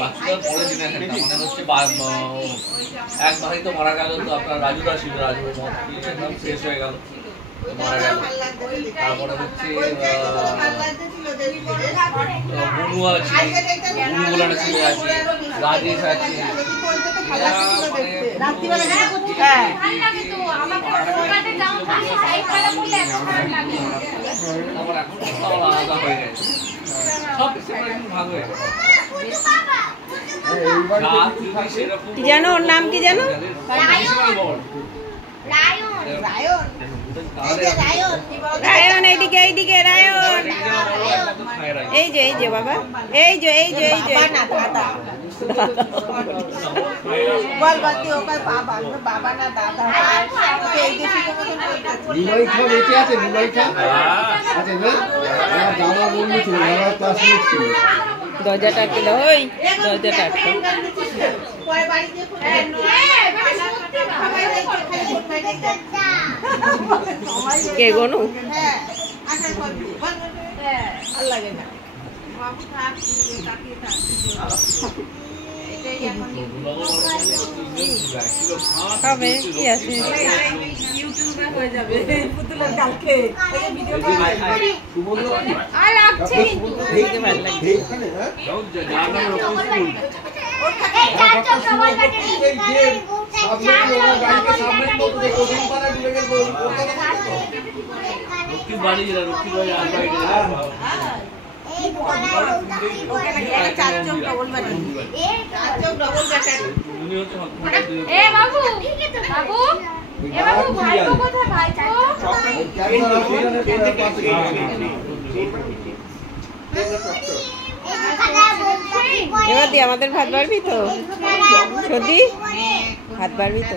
বাচ্চাদের পরে দিনে মানে হচ্ছে এক মাসেই তো মারা গেল। তো আপনার রাজুদা ছিল, রাজু নাম শেষ হয়ে গেল, মারা গেল। তারপরে হচ্ছে বুনু আছে, বুনু বলে একটা ছেলে আছে, রাজেশ আছে। তারপর এখন আলাদা হয়ে গেছে, সব ভাগ হয়ে গেছে। কি জানো ওর নাম কি জানো? রায়ন এইদিকে এইদিকে রায়ন। এই যে বাবা, এই যে বাবা না দাদা। দরজাটা ছিল, ওই দরজাটা কে গনু? হবে কি আছে, ইউটিউবে হয়ে যাবে পুতুলের কালকে ভিডিও আর আছে দেখতে ভালো লাগে। এবার দি আমাদের ভাত বাড়বি তো? সত্যি ভাত বাড়বি তো?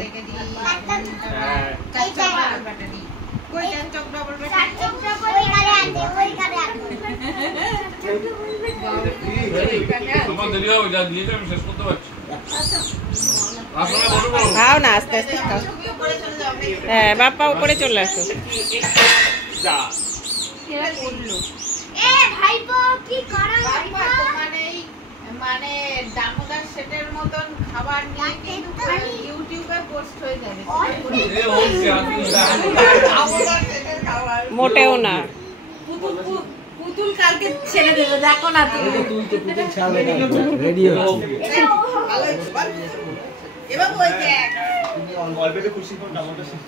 খাও না, আস্তে আস্তে খাও। হ্যাঁ বাপ্পা উপরে চলে আসো। মানে দামোদর সেটের মতন খাবার নিয়ে কিন্তু ইউটিউবে পোস্ট হয়ে যাবে। মোটেও না। পুতুল কালকে ছেড়ে দেবে, দেখো না তুমি। রেডি হও। এবার ওই দেখ অল্পতে খুশি কোন দামোদর সেট।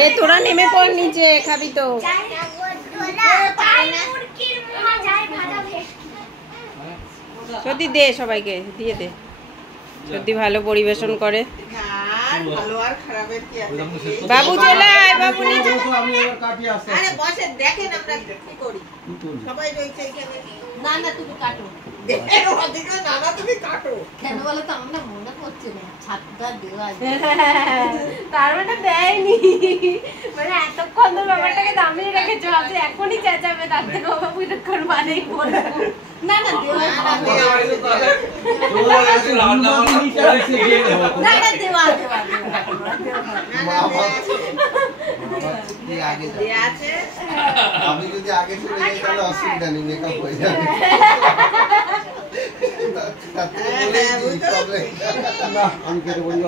এ তোরা নেমে পড় নিচে, খাবি তো? সত্যি দে, সবাইকে দিয়ে দে। সত্যি ভালো পরিবেশন করে। বাবু চলে আয়, বাবু নিচে। আরে বসে দেখেন আমরা কি করি। সবাই রয়েছে এখানে। না না তুমি কাটো। নানা তুমি কাটো কেন বলো তো? আমরা মনে করছে না ছাত্রটা দেওয়া তার মানে দেয়নি, মানে এতক্ষণ তো ব্যাপারটাকে দামিয়ে রেখেছো, আপনি এখনই চেঁচাবে তার থেকে বাবা বিরক্ষণ মানেই বলবো। না না দেওয়া আমি যদি আগে চলে যাই তাহলে অসুবিধা নেই, মেকআপ হয়ে যাবে। আমি কেটে বলি